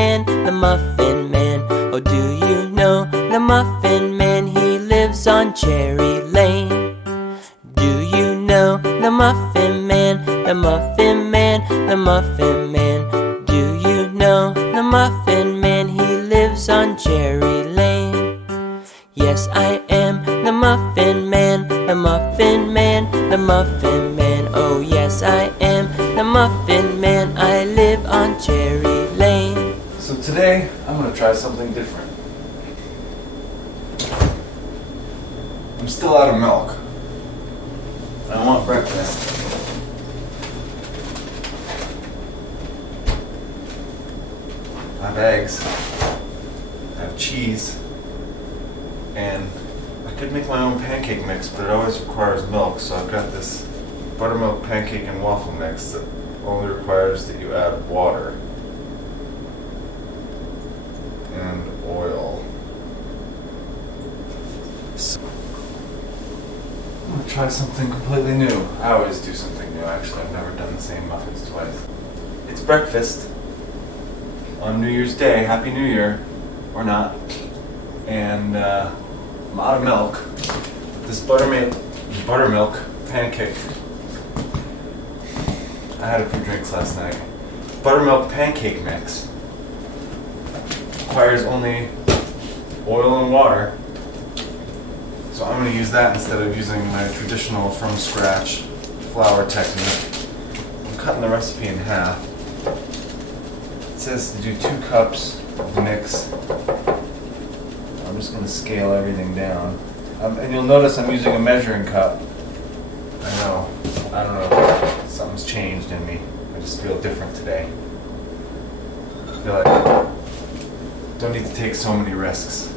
Man, the Muffin Man. Oh, do you know the Muffin Man? He lives on Cherry Lane. Do you know the Muffin Man? The Muffin Man, the Muffin Man. Do you know the Muffin Man? He lives on Cherry Lane. Yes, I am the Muffin Man, the Muffin Man, the Muffin Man. Oh, yes, I am the Muffin Man. I live on Cherry Lane. So today, I'm going to try something different. I'm still out of milk. I want breakfast. I have eggs. I have cheese. And I could make my own pancake mix, but it always requires milk, so I've got this buttermilk pancake and waffle mix that only requires that you add water and oil. So I'm going to try something completely new. I always do something new, actually. I've never done the same muffins twice. It's breakfast on New Year's Day. Happy New Year, or not. And I'm out of milk. This buttermilk pancake. I had a few drinks last night. Buttermilk pancake mix requires only oil and water. So I'm going to use that instead of using my traditional from scratch flour technique. I'm cutting the recipe in half. It says to do 2 cups of mix. I'm just going to scale everything down. And you'll notice I'm using a measuring cup. I don't know, something's changed in me. I just feel different today. I feel like I don't need to take so many risks.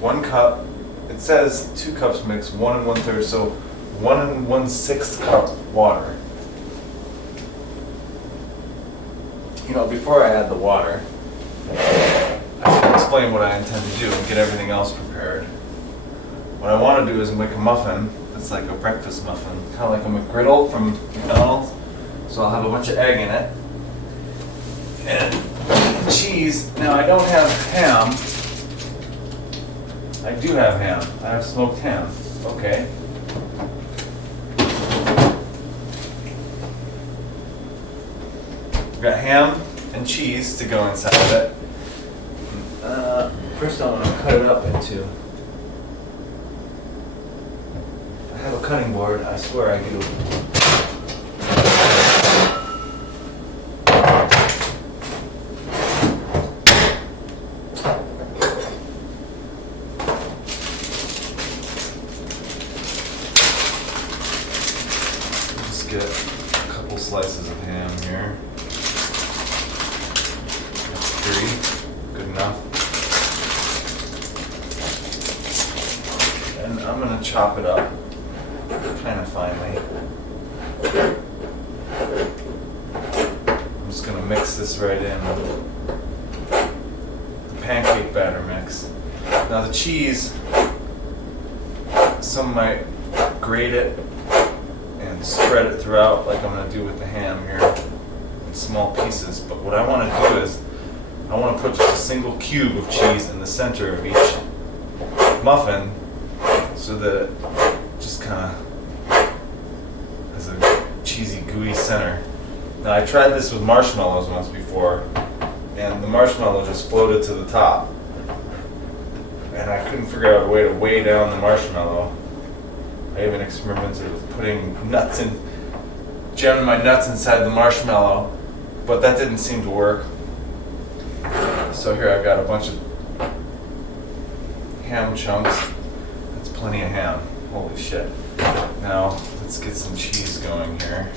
1 cup, it says 2 cups mix, 1 1/3, so 1 1/6 cup water. You know, before I add the water, I should explain what I intend to do and get everything else prepared. What I want to do is make a muffin that's like a breakfast muffin, kind of like a McGriddle from McDonald's. So I'll have a bunch of egg in it. And cheese. Now I don't have ham. I do have ham. I have smoked ham. Okay. I've got ham and cheese to go inside of it. First I'm going to cut it up into. I have a cutting board, I swear I do. Just get a couple slices of ham here. That's 3, good enough. And I'm going to chop it up kind of finely. I'm just going to mix this right in with the pancake batter mix. Now the cheese, some might grate it and spread it throughout like I'm going to do with the ham here in small pieces. But what I want to do is I want to put just a single cube of cheese in the center of each muffin, so that it just kind of has a cheesy, gooey center. Now I tried this with marshmallows once before, and the marshmallow just floated to the top. And I couldn't figure out a way to weigh down the marshmallow. I even experimented with putting jamming my nuts inside the marshmallow, but that didn't seem to work. So here I've got a bunch of ham chunks. Plenty of ham. Holy shit. Now, let's get some cheese going here.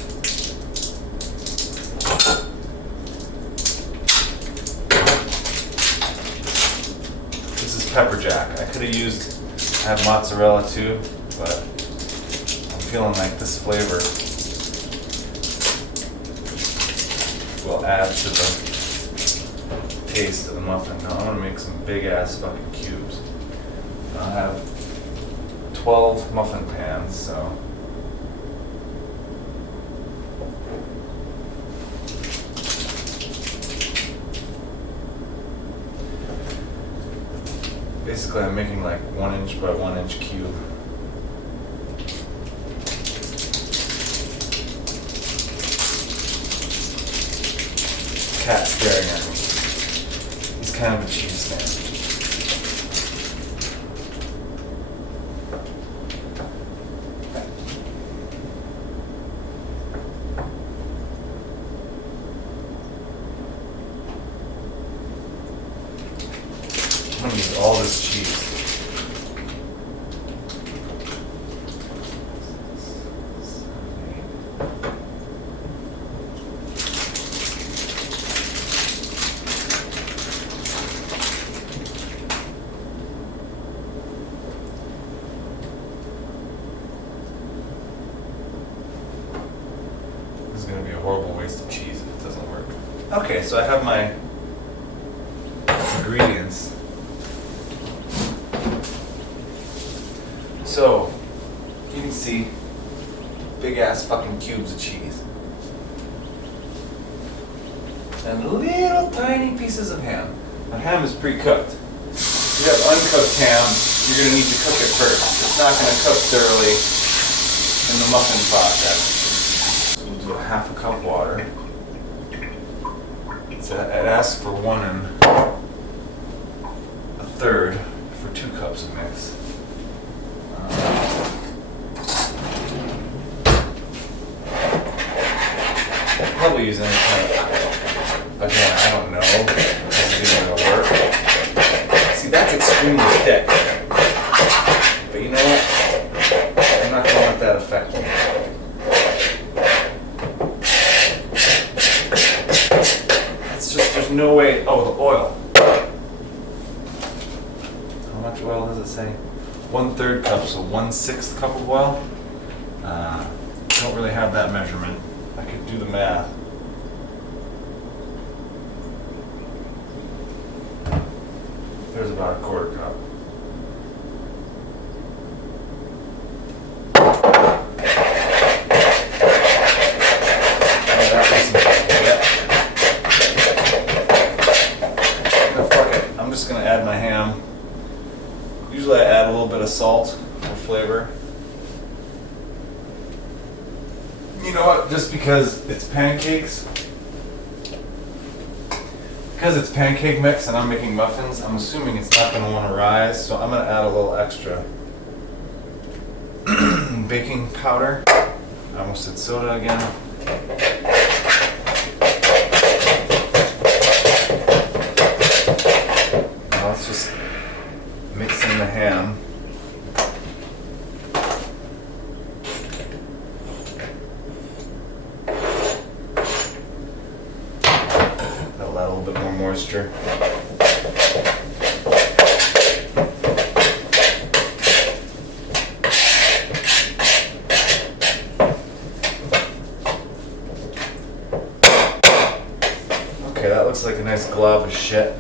This is pepper jack. I could have mozzarella too, but I'm feeling like this flavor will add to the taste of the muffin. Now I'm going to make some big ass fucking cubes. I have 12 muffin pans, so Basically, I'm making like 1 inch by 1 inch cube. Cat staring at me. He's kind of a cheese fan. I'm gonna use all this cheese. This is gonna be a horrible waste of cheese if it doesn't work. Okay, so I have my ingredients. So, you can see big ass fucking cubes of cheese. And little tiny pieces of ham. The ham is pre-cooked. If you have uncooked ham, you're going to need to cook it first. It's not going to cook thoroughly in the muffin process. So we'll do a half a cup water. It asks for 1 1/3 for 2 cups of mix. Probably use any kind of, again, I don't know if it's even gonna work. See, that's extremely thick. But you know what? I'm not gonna let that affect me. It's just, there's no way, oh, the oil. How much oil does it say? 1/3 cup, so 1/6 cup of oil. Don't really have that measurement. I could do the math. There's about 1/4 cup. Oh, that wasn't yet. No, fuck it. I'm just gonna add my ham. Usually I add a little bit of salt for flavor. You know what? Just because it's pancakes, because it's pancake mix and I'm making muffins, I'm assuming it's not going to want to rise, so I'm going to add a little extra baking powder. I almost said soda again. Now let's just mix in the ham. That'll add a little bit more moisture. Okay, that looks like a nice glob of shit.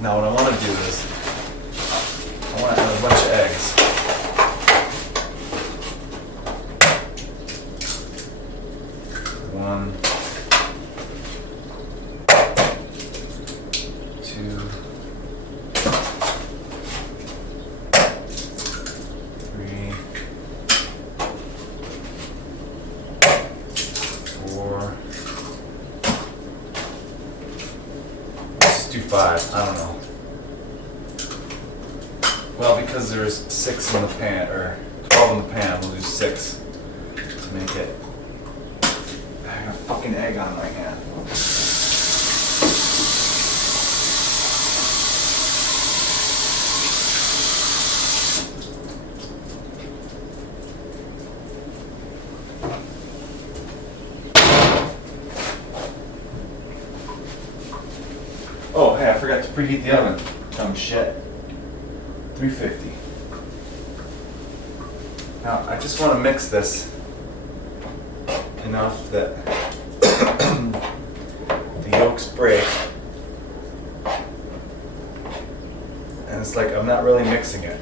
Now what I want to do is, I want to add a bunch of eggs. One, 2, 3, 4. Let's do 5. I don't know. Well, because there's 6 in the pan, or 12 in the pan, we'll do 6 to make it. I got a fucking egg on my hand. Oh, hey, I forgot to preheat the oven. Dumb shit. 350. Now, I just want to mix this enough that the yolks break. And it's like I'm not really mixing it.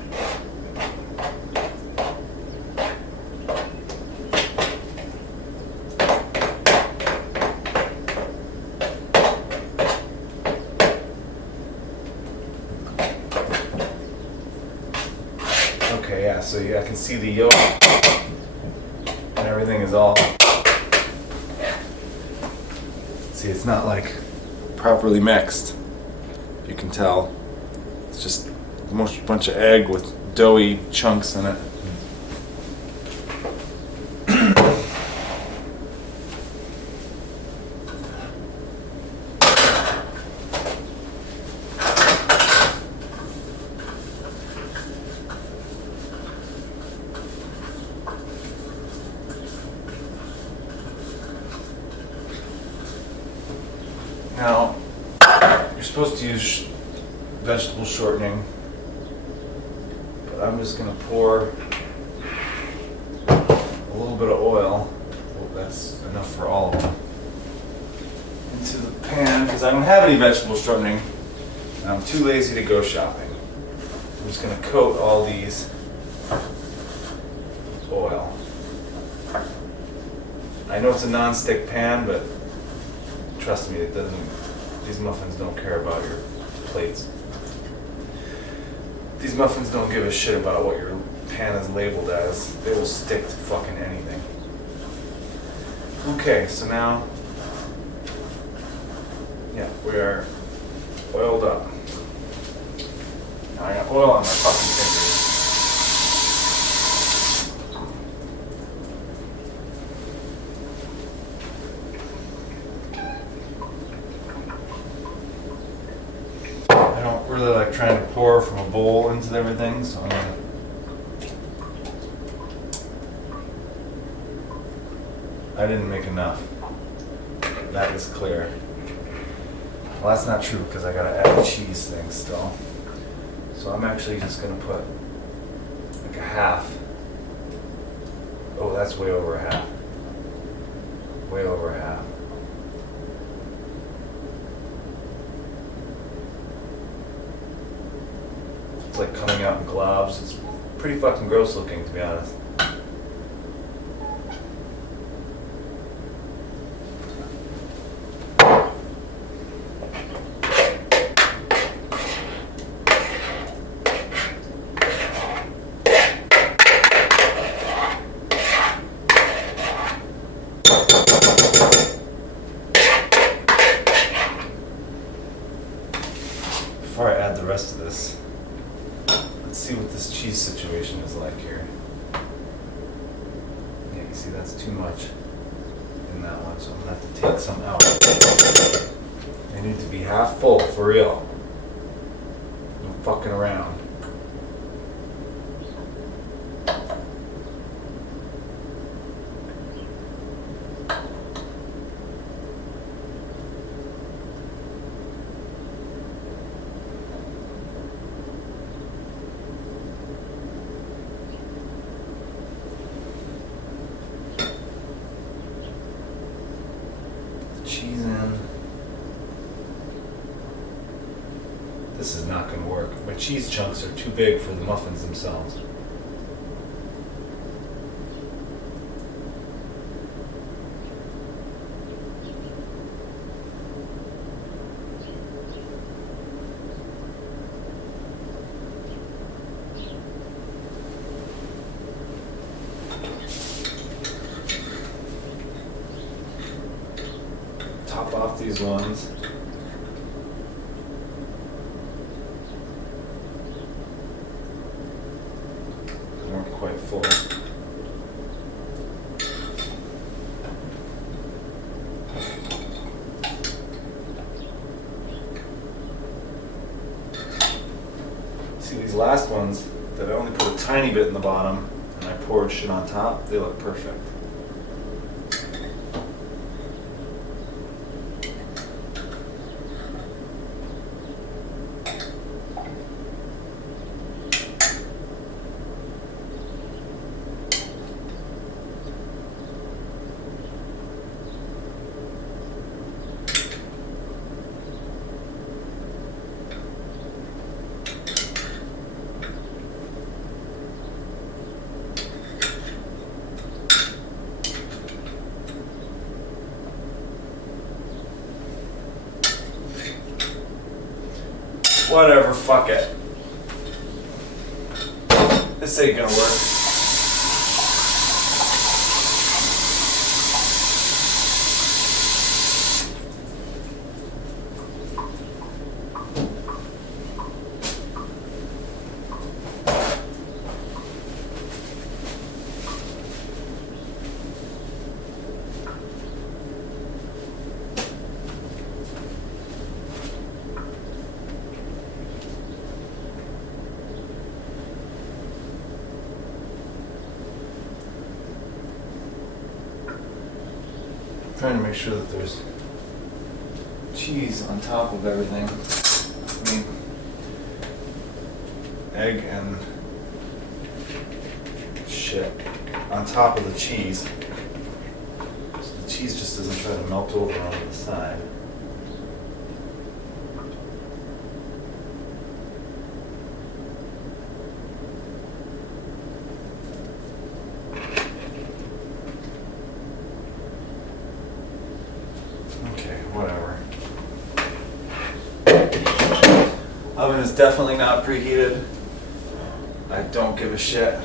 Yeah, so I can see the yolk and everything is all. See, it's not like properly mixed. You can tell. It's just a bunch of egg with doughy chunks in it. Now, you're supposed to use vegetable shortening, but I'm just going to pour a little bit of oil, well, that's enough for all of them, into the pan because I don't have any vegetable shortening and I'm too lazy to go shopping. I'm just going to coat all these with oil. I know it's a non-stick pan, but trust me, it doesn't. These muffins don't care about your plates. These muffins don't give a shit about what your pan is labeled as. They will stick to fucking anything. Okay, so now, yeah, we are oiled up. Now I got oil on my fucking fingers. Really like trying to pour from a bowl into everything, so I'm gonna I didn't make enough. That is clear. Well, that's not true because I gotta add the cheese thing still. So I'm actually just gonna put like a half. Oh, that's way over a half. Way over a half. It's like coming out in globs. It's pretty fucking gross looking, to be honest. Before I add the rest of this, let's see what this cheese situation is like here. Yeah, you see that's too much in that one, so I'm gonna have to take some out. They need to be half full, for real. No fucking around. Cheese in. This is not going to work. My cheese chunks are too big for the muffins themselves. Top off these ones. They weren't quite full. See, these last ones that I only put a tiny bit in the bottom and I poured shit on top, they look perfect. Whatever, fuck it. This ain't gonna work. Trying to make sure that there's cheese on top of everything. I mean, egg and shit on top of the cheese. So the cheese just doesn't try to melt over onto the side. Whatever. Oven is definitely not preheated. I don't give a shit.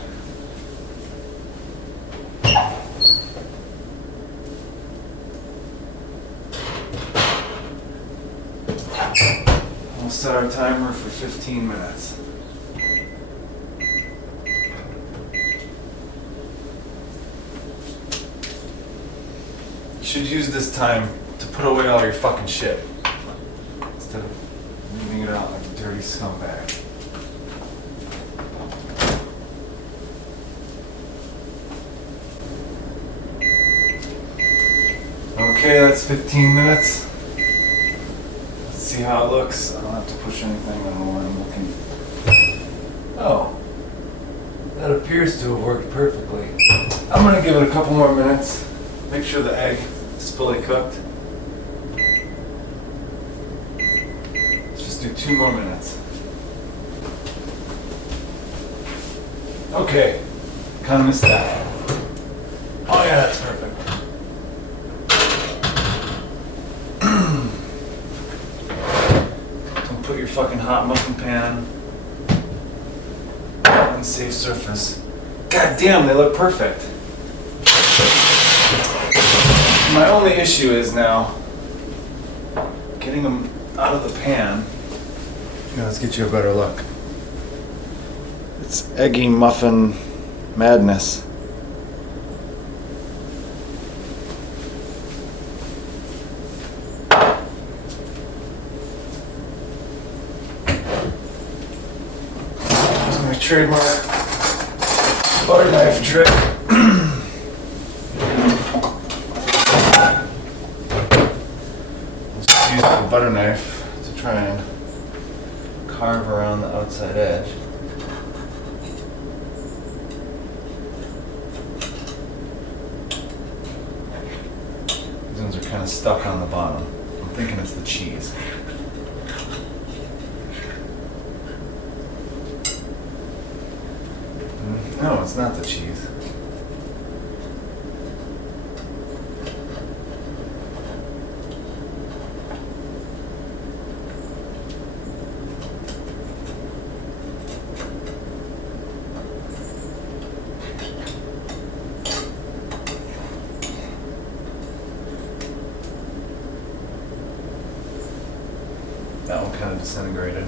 We'll set our timer for 15 minutes. You should use this time to put away all your fucking shit instead of leaving it out like a dirty scumbag. Okay, that's 15 minutes. Let's see how it looks. I don't have to push anything. I don't know where I'm looking. Oh, that appears to have worked perfectly. I'm gonna give it a couple more minutes. Make sure the egg is fully cooked. Do 2 more minutes. Okay, kind of missed that. Oh yeah, that's perfect. Don't put your fucking hot muffin pan on unsafe surface. God damn, they look perfect. My only issue is now getting them out of the pan. Yeah, let's get you a better look. It's eggy muffin madness. Here's my trademark butter knife trick. Let's just use the butter knife to try and carve around the outside edge. These ones are kind of stuck on the bottom. I'm thinking it's the cheese. No, it's not the cheese. That one kind of disintegrated.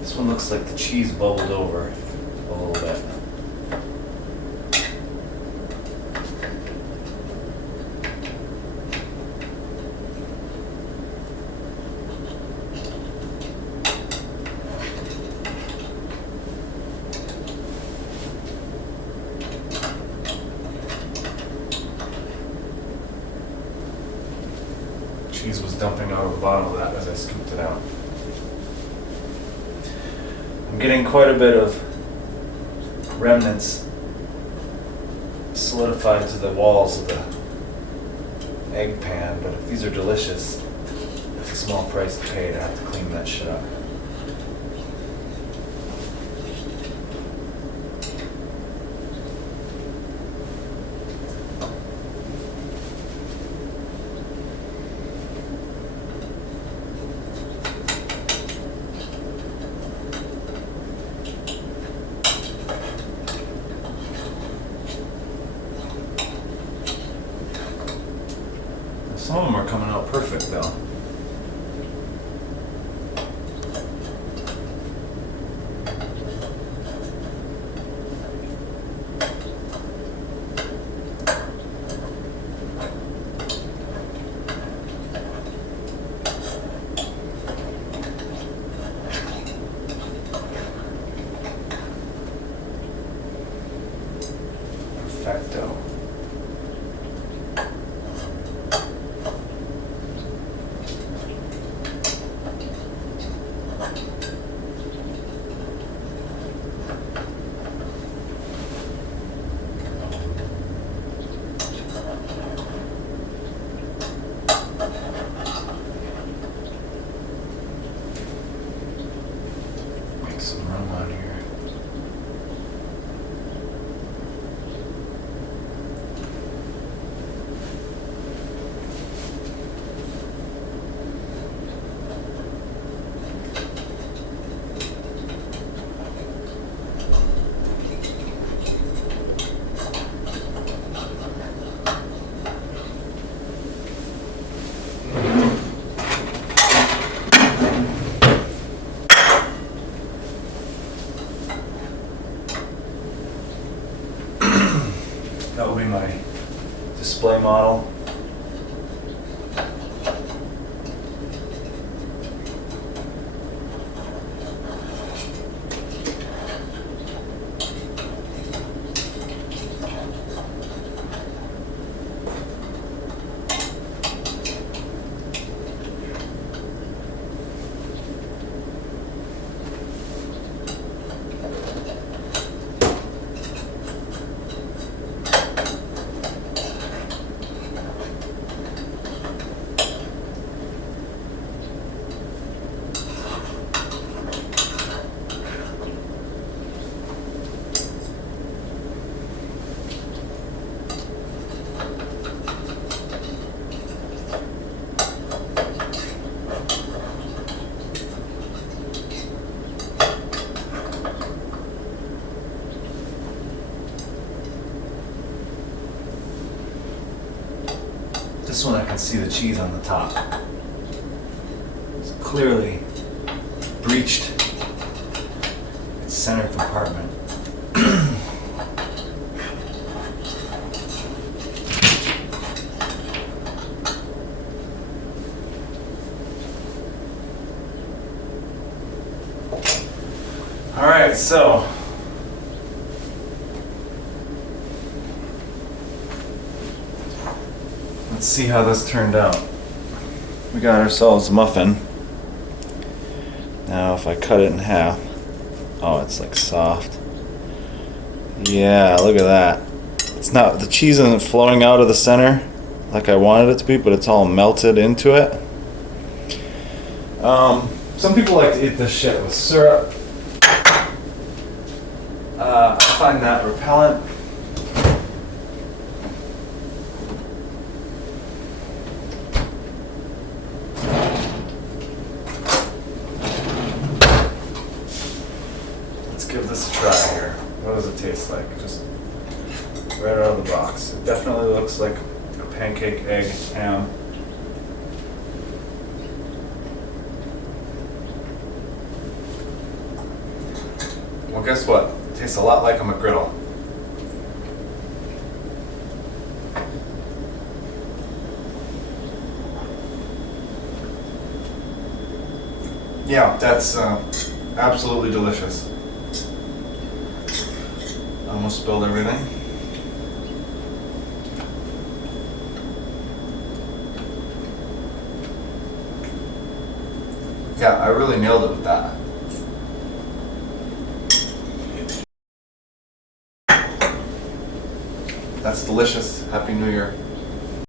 This one looks like the cheese bubbled over a little bit. Cheese was dumping out of the bottom of that as I scooped it out. I'm getting quite a bit of remnants solidified to the walls of the egg pan, but if these are delicious, it's a small price to pay to have to clean that shit up. Some of them are coming out perfect though. Perfecto. Make some room on here. That will be my display model. This one I can see the cheese on the top. It's clearly breached its center compartment. All right, so let's see how this turned out. We got ourselves a muffin. Now if I cut it in half, oh, it's like soft. Yeah, look at that. It's not, the cheese isn't flowing out of the center like I wanted it to be, but it's all melted into it. Some people like to eat this shit with syrup. I find that repellent. Let's give this a try here. What does it taste like? Just right out of the box. It definitely looks like a pancake, egg, ham. Well, guess what? It tastes a lot like a McGriddle. Yeah, that's absolutely delicious. I almost spilled everything. Yeah, I really nailed it with that. That's delicious. Happy New Year.